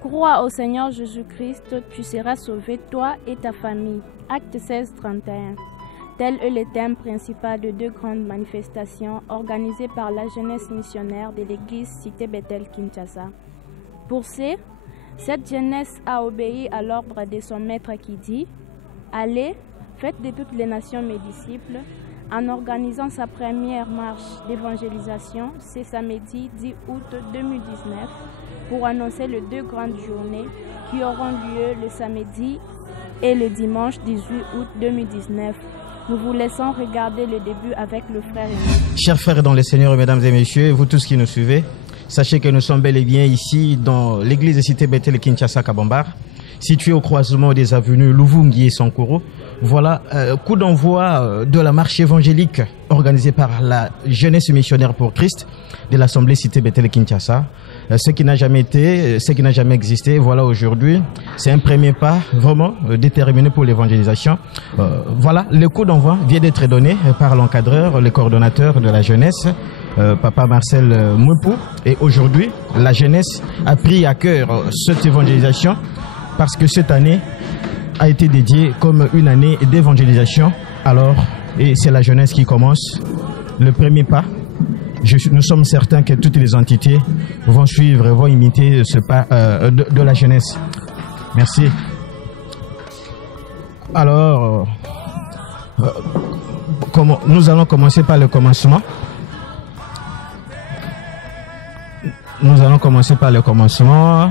Crois au Seigneur Jésus-Christ, tu seras sauvé, toi et ta famille. Acte 16, 31. Tel est le thème principal de deux grandes manifestations organisées par la jeunesse missionnaire de l'église Cité Bethel Kinshasa. Pour cette jeunesse a obéi à l'ordre de son maître qui dit « Allez, faites de toutes les nations mes disciples » en organisant sa première marche d'évangélisation ce samedi 10 août 2019 pour annoncer les deux grandes journées qui auront lieu le samedi et le dimanche 18 août 2019. Nous vous laissons regarder le début avec le frère Emile. Chers frères dans le Seigneur, mesdames et messieurs, vous tous qui nous suivez, sachez que nous sommes bel et bien ici dans l'église de Cité Bethel Kinshasa Kabambar, située au croisement des avenues Luvungi et Sankuru. Voilà, coup d'envoi de la marche évangélique organisée par la jeunesse missionnaire pour Christ de l'Assemblée Cité Bethel Kinshasa. Ce qui n'a jamais été, ce qui n'a jamais existé, voilà aujourd'hui, c'est un premier pas vraiment déterminé pour l'évangélisation. Voilà, le coup d'envoi vient d'être donné par l'encadreur, le coordonnateur de la jeunesse, Papa Marcel Mwepou. Et aujourd'hui, la jeunesse a pris à cœur cette évangélisation parce que cette année a été dédiée comme une année d'évangélisation. Alors, et c'est la jeunesse qui commence le premier pas. Nous sommes certains que toutes les entités vont suivre, vont imiter ce pas de la jeunesse. Merci. Alors, nous allons commencer par le commencement. Nous allons commencer par le commencement.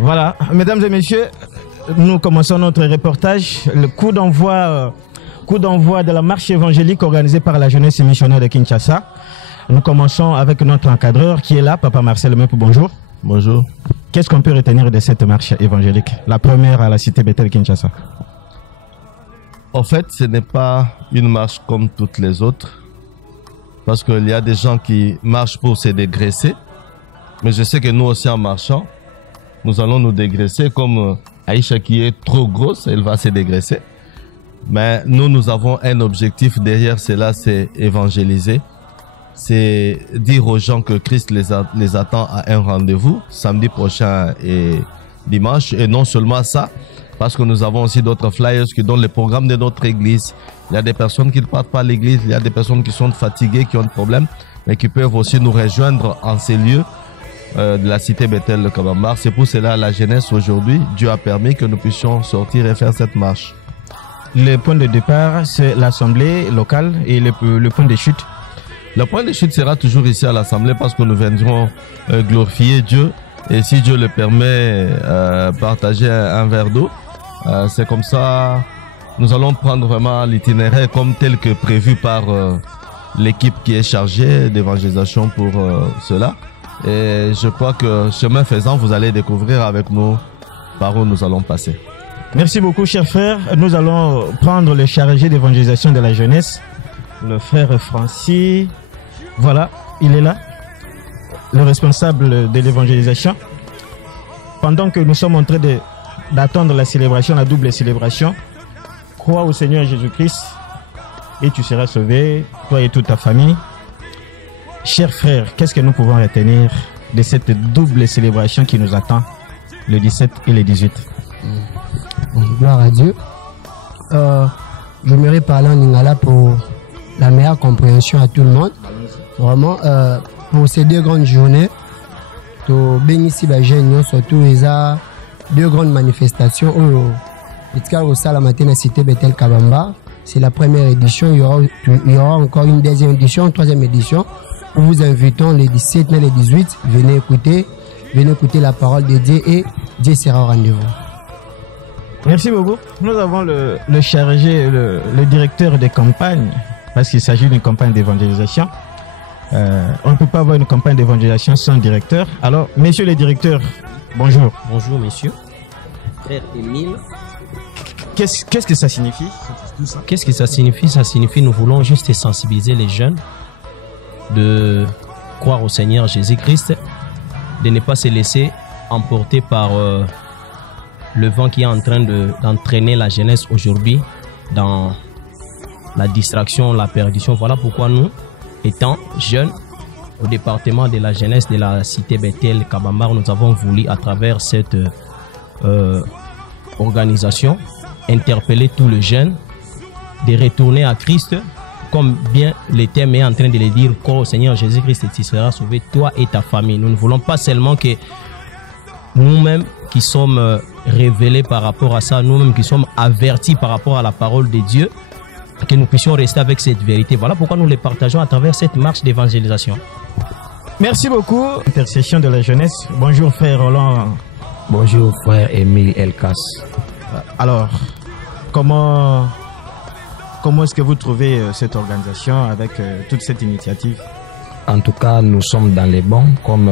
Voilà, mesdames et messieurs, nous commençons notre reportage. Le coup d'envoi de la marche évangélique organisée par la jeunesse missionnaire de Kinshasa. Nous commençons avec notre encadreur qui est là, Papa Marcel Mwepou, bonjour. Bonjour. Qu'est-ce qu'on peut retenir de cette marche évangélique, la première à la Cité Bethel Kinshasa? En fait, ce n'est pas une marche comme toutes les autres, parce qu'il y a des gens qui marchent pour se dégraisser, mais je sais que nous aussi en marchant, nous allons nous dégraisser comme Aïcha qui est trop grosse, elle va se dégraisser. Mais nous avons un objectif derrière cela, c'est évangéliser. C'est dire aux gens que Christ les attend à un rendez-vous samedi prochain et dimanche. Et non seulement ça, parce que nous avons aussi d'autres flyers qui donnent les programmes de notre église. Il y a des personnes qui ne partent pas à l'église, il y a des personnes qui sont fatiguées, qui ont des problèmes, mais qui peuvent aussi nous rejoindre en ces lieux de la Cité Bethel de Kabambar. C'est pour cela la jeunesse aujourd'hui, Dieu a permis que nous puissions sortir et faire cette marche. Le point de départ, c'est l'assemblée locale et le point de chute. Le point de chute sera toujours ici à l'Assemblée parce que nous viendrons glorifier Dieu et si Dieu le permet, partager un verre d'eau. C'est comme ça, nous allons prendre vraiment l'itinéraire comme tel que prévu par l'équipe qui est chargée d'évangélisation pour cela. Et je crois que chemin faisant, vous allez découvrir avec nous par où nous allons passer. Merci beaucoup, chers frères. Nous allons prendre le chargé d'évangélisation de la jeunesse, le frère Francis. Voilà, il est là, le responsable de l'évangélisation. Pendant que nous sommes en train d'attendre la célébration, la double célébration, crois au Seigneur Jésus-Christ et tu seras sauvé, toi et toute ta famille. Chers frères, qu'est-ce que nous pouvons retenir de cette double célébration qui nous attend le 17 et le 18? Gloire à Dieu. J'aimerais parler en lingala pour la meilleure compréhension à tout le monde. Vraiment, pour ces deux grandes journées, surtout les deux grandes manifestations au Salamatena Cité Bethel Kabambar. C'est la première édition. Il y aura encore une deuxième édition, une troisième édition. Nous vous invitons les 17 et les 18. Venez écouter la parole de Dieu et Dieu sera au rendez-vous. Merci beaucoup. Nous avons le chargé, le directeur des campagnes, parce qu'il s'agit d'une campagne d'évangélisation. On ne peut pas avoir une campagne d'évangélisation sans directeur. Alors, messieurs les directeurs, bonjour. Bonjour, messieurs. Frère Emile. Qu'est-ce que ça signifie? Qu'est-ce que ça signifie? Ça signifie nous voulons juste sensibiliser les jeunes de croire au Seigneur Jésus-Christ, de ne pas se laisser emporter par le vent qui est en train d'entraîner la jeunesse aujourd'hui dans la distraction, la perdition. Voilà pourquoi nous, étant jeunes, au département de la jeunesse de la cité Bethel Kabambar, nous avons voulu à travers cette organisation interpeller tous les jeunes de retourner à Christ, comme bien le thème est en train de le dire, crois au Seigneur Jésus-Christ et tu seras sauvé, toi et ta famille. Nous ne voulons pas seulement que nous-mêmes qui sommes révélés par rapport à ça, nous-mêmes qui sommes avertis par rapport à la parole de Dieu, que nous puissions rester avec cette vérité. Voilà pourquoi nous les partageons à travers cette marche d'évangélisation. Merci beaucoup. Intercession de la jeunesse. Bonjour frère Roland. Bonjour frère Émile Elkas. Alors, comment est-ce que vous trouvez cette organisation avec toute cette initiative? En tout cas, nous sommes dans les bons, comme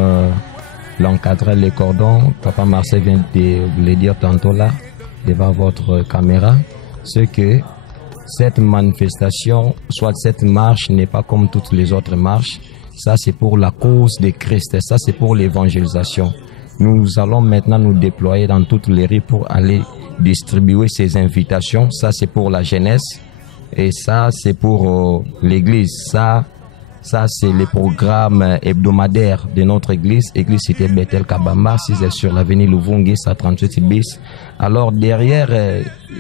l'encadrer les cordons. Papa Marcel vient de vous le dire tantôt là, devant votre caméra, ce que cette manifestation, soit cette marche n'est pas comme toutes les autres marches. Ça, c'est pour la cause de Christ. Ça, c'est pour l'évangélisation. Nous allons maintenant nous déployer dans toutes les rues pour aller distribuer ces invitations. Ça, c'est pour la jeunesse. Et ça, c'est pour l'église. Ça, c'est le programme hebdomadaire de notre église. Église Cité Bethel Kabambar, si c'est sur l'avenue Luvungi, ça 38 bis. Alors, derrière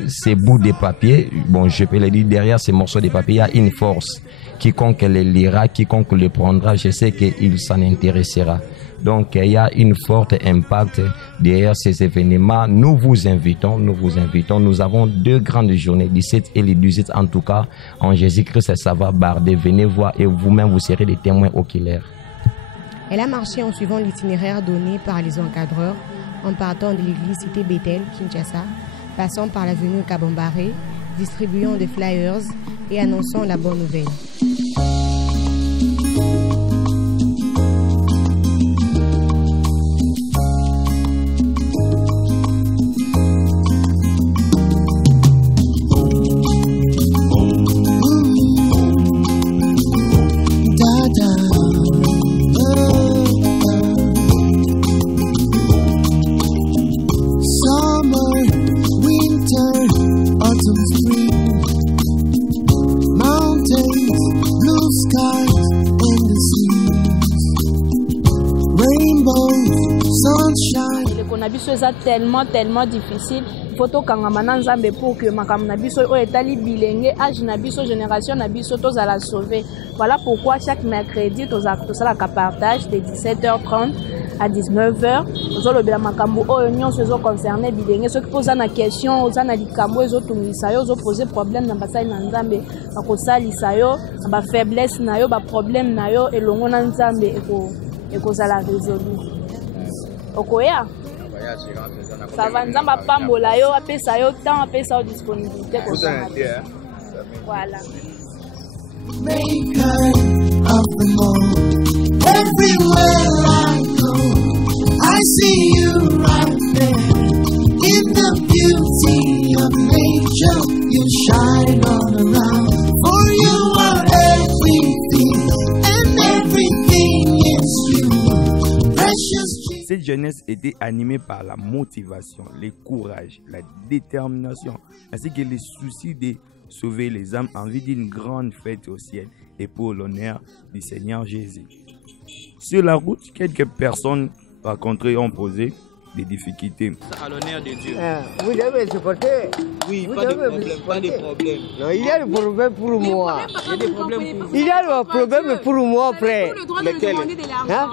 ces bouts de papier, bon, je peux le dire, derrière ces morceaux de papier, il y a une force. Quiconque les lira, quiconque les prendra, je sais qu'il s'en intéressera. Donc, il y a une forte impact derrière ces événements. Nous vous invitons. Nous avons 2 grandes journées, 17 et le 18 en tout cas, en Jésus-Christ, ça va barder. Venez voir et vous-même, vous serez des témoins oculaires. Elle a marché en suivant l'itinéraire donné par les encadreurs, en partant de l'église Cité Bethel, Kinshasa, passant par l'avenue Kabambaré, distribuant des flyers et annonçant la bonne nouvelle. tellement difficile. Faut to kangama na nzambe pour que makam na biso o etali bilenge âge na biso génération na biso to za la sauver. Voilà pourquoi chaque mercredi to za la partage de 17h30 à 19h. Nous allons bien makambo o union se zo concerné bilenge ceux qui posent na question za na likambo ezo tumisa yo zo poser problème na basai na nzambe akosali sayo ba faiblesse na yo ba problème na yo elongo na nzambe eko za la résolu. Okoya ça va nous en pambola yo apesa yo temps apesa yo disponibilité comme ça. Voilà. Everywhere I go, I see you right there. In the beauty of nature, you shine all around. For you are everything, and everything is you. Precious. Cette jeunesse était animée par la motivation, le courage, la détermination, ainsi que le souci de sauver les âmes en vue d'une grande fête au ciel et pour l'honneur du Seigneur Jésus. Sur la route, quelques personnes rencontrées ont posé des difficultés. À l'honneur de Dieu. Vous devez supporter. Oui, pas de problème. Non, il y a des problèmes pour moi. Il y a des problèmes pour moi, frère. Lesquels?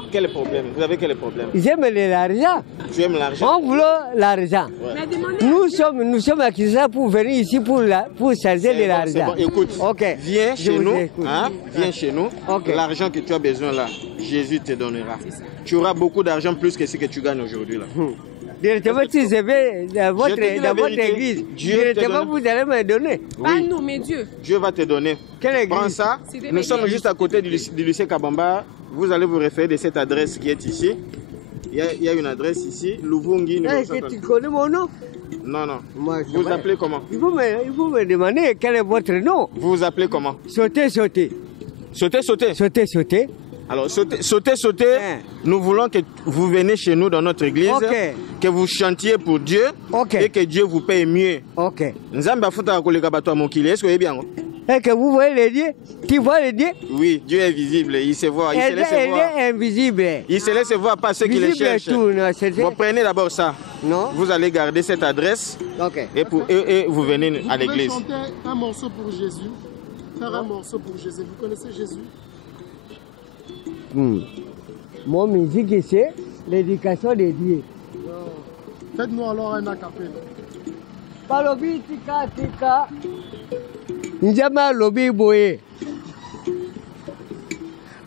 Quel problème? Vous avez quel problème? J'aime l'argent. Tu aimes l'argent? On veut l'argent. Ouais. Nous sommes accusés pour venir ici pour charger de l'argent. Bon, écoute, okay. Viens chez nous. Hein? Viens chez nous. Okay. L'argent que tu as besoin là, Jésus te donnera. Tu auras beaucoup d'argent plus que ce que tu gagnes aujourd'hui là. Directement, si je vais dans votre église, directement vous allez me donner. Oui. Pas nous, mais Dieu. Dieu va te donner. Quelle église? Prends ça. Nous sommes juste à côté du lycée Kabambar. Vous allez vous référer de cette adresse qui est ici. Il y a une adresse ici, Luvungi. Est-ce que tu connais mon nom? Non. Vous appelez comment? Il faut me demander quel est votre nom. Vous vous appelez comment? Sauter. Alors, sauter, nous voulons que vous venez chez nous dans notre église, que vous chantiez pour Dieu et que Dieu vous paye mieux. Ok. Nzamba futa koleka bato mokili, est-ce que vous bien? Est-ce que vous voyez les dieux? Tu vois les dieux? Oui, Dieu est visible, il se voit, il se laisse voir. Il est invisible. Il se laisse voir par ceux qui le cherchent. Bon, prenez d'abord ça. Non. Vous allez garder cette adresse et vous venez à l'église. Vous pouvez chanter un morceau pour Jésus. Faire un morceau pour Jésus. Vous connaissez Jésus? Mon musique, c'est l'éducation des dieux. Faites-nous alors un acapella. Balobi tika tika. Njama lobi boye.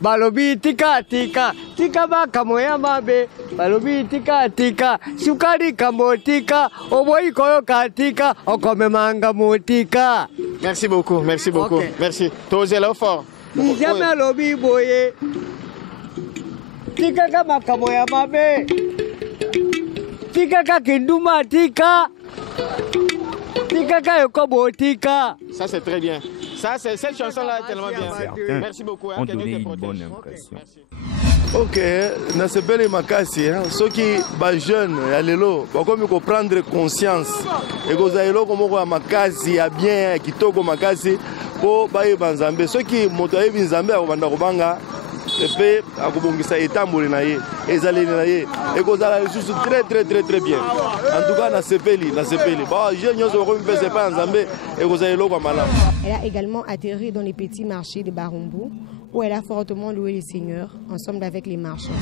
Balobi tika tika. Tika ba kamoya mabe. Balobi tika tika. Sukari kamotika. Oboyi koyo katika. Okome manga motika. Merci beaucoup, merci beaucoup. Okay. Merci. Tosez là fort. Njama lobi boye. Tika kama kamoya mabe. Tika kakinduma tika. Ça c'est très bien. Ça, cette chanson-là est tellement bien. Merci beaucoup. On donné une bonne impression. Ok, dans ce bel makasi, ceux qui sont jeunes, ils vont prendre conscience. Et vous avez comme makasi, bien, qui togo makasi, pour bailler banzambe. Ceux qui montent banzambe, ils vont banga. Et puis, akubongisa etamboli na ye, ezaleli na ye, et kozala lisusu très bien. En tout cas, na sepeli. Bah, je nyonso ko mpese pa nzambe et kozala loko malamu. Elle a également atterri dans les petits marchés de Barumbu où elle a fortement loué le Seigneur ensemble avec les marchands.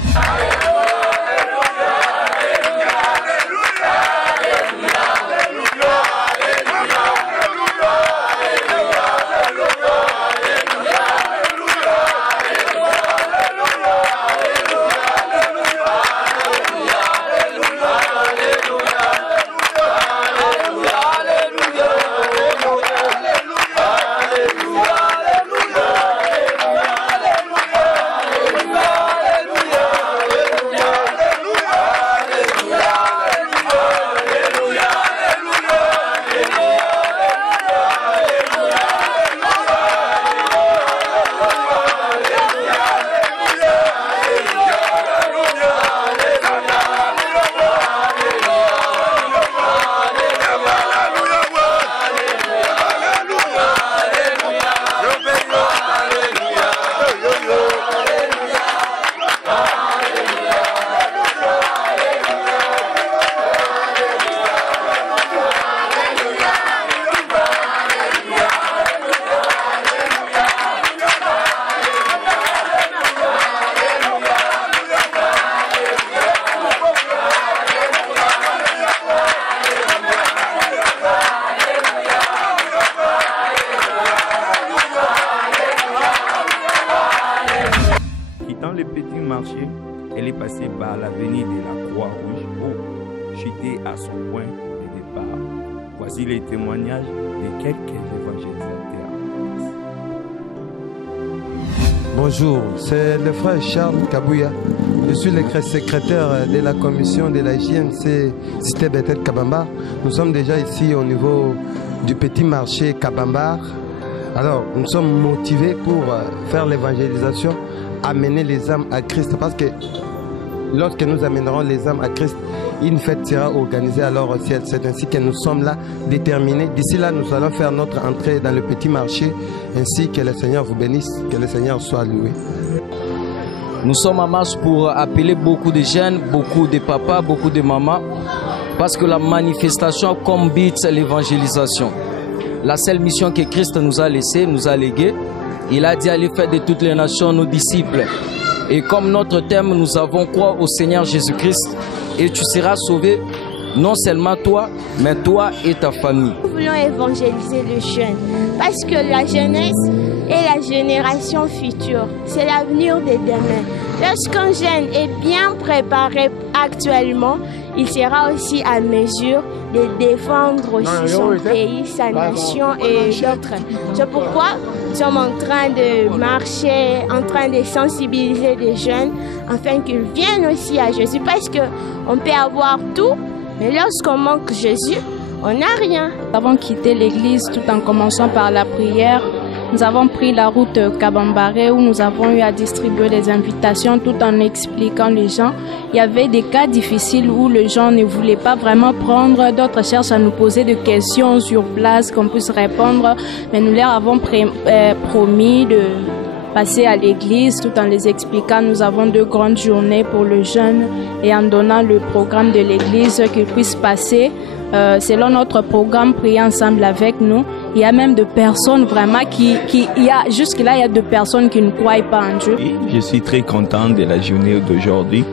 Elle est passée par l'avenue de la Croix-Rouge pour chuter à son point de départ. Voici les témoignages de quelques évangélisateurs. Bonjour, c'est le frère Charles Kabouya. Je suis le secrétaire de la commission de la JMC Cité Bethel Kabambar. Nous sommes déjà ici au niveau du petit marché Kabambar. Alors, nous sommes motivés pour faire l'évangélisation, amener les âmes à Christ, parce que lorsque nous amènerons les âmes à Christ, une fête sera organisée alors au ciel. C'est ainsi que nous sommes là, déterminés. D'ici là, nous allons faire notre entrée dans le petit marché. Ainsi que le Seigneur vous bénisse, que le Seigneur soit loué. Nous sommes en marche pour appeler beaucoup de jeunes, beaucoup de papas, beaucoup de mamans, parce que la manifestation comme but, c'est l'évangélisation. La seule mission que Christ nous a laissée, nous a léguée, il a dit aller faire de toutes les nations nos disciples. Et comme notre thème, nous avons croire au Seigneur Jésus-Christ et tu seras sauvé, non seulement toi, mais toi et ta famille. Nous voulons évangéliser les jeunes parce que la jeunesse est la génération future, c'est l'avenir de demain. Lorsqu'un jeune est bien préparé actuellement, il sera aussi à mesure de défendre aussi son pays, sa nation et d'autres. C'est pourquoi nous sommes en train de marcher, en train de sensibiliser les jeunes afin qu'ils viennent aussi à Jésus. Parce qu'on peut avoir tout, mais lorsqu'on manque Jésus, on n'a rien. Nous avons quitté l'église tout en commençant par la prière nous avons pris la route Kabambaré où nous avons eu à distribuer des invitations tout en expliquant les gens. Il y avait des cas difficiles où les gens ne voulaient pas vraiment prendre, d'autres cherchent à nous poser des questions sur place qu'on puisse répondre, mais nous leur avons promis de passer à l'église tout en les expliquant. Nous avons 2 grandes journées pour le jeûne et en donnant le programme de l'église qu'ils puissent passer selon notre programme, prier ensemble avec nous. Il y a même de personnes vraiment jusque-là, il y a de personnes qui ne croient pas en Dieu. Je suis très content de la journée d'aujourd'hui.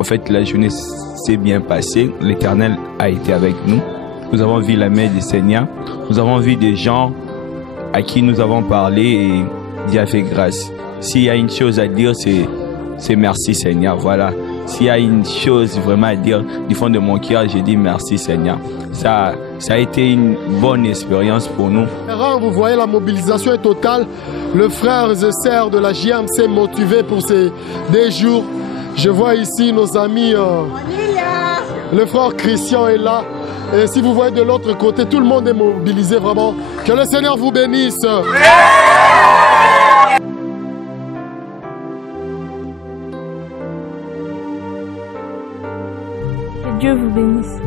En fait, la journée s'est bien passée. L'Éternel a été avec nous. Nous avons vu la main du Seigneur. Nous avons vu des gens à qui nous avons parlé et Dieu a fait grâce. S'il y a une chose à dire, c'est merci Seigneur. Voilà. S'il y a une chose vraiment à dire du fond de mon cœur, je dis merci Seigneur. Ça a été une bonne expérience pour nous. Vous voyez, la mobilisation est totale. Le frère et sœurs de la JMC motivés pour ces 2 jours. Je vois ici nos amis. Le frère Christian est là. Et si vous voyez de l'autre côté, tout le monde est mobilisé vraiment. Que le Seigneur vous bénisse. Que Dieu vous bénisse.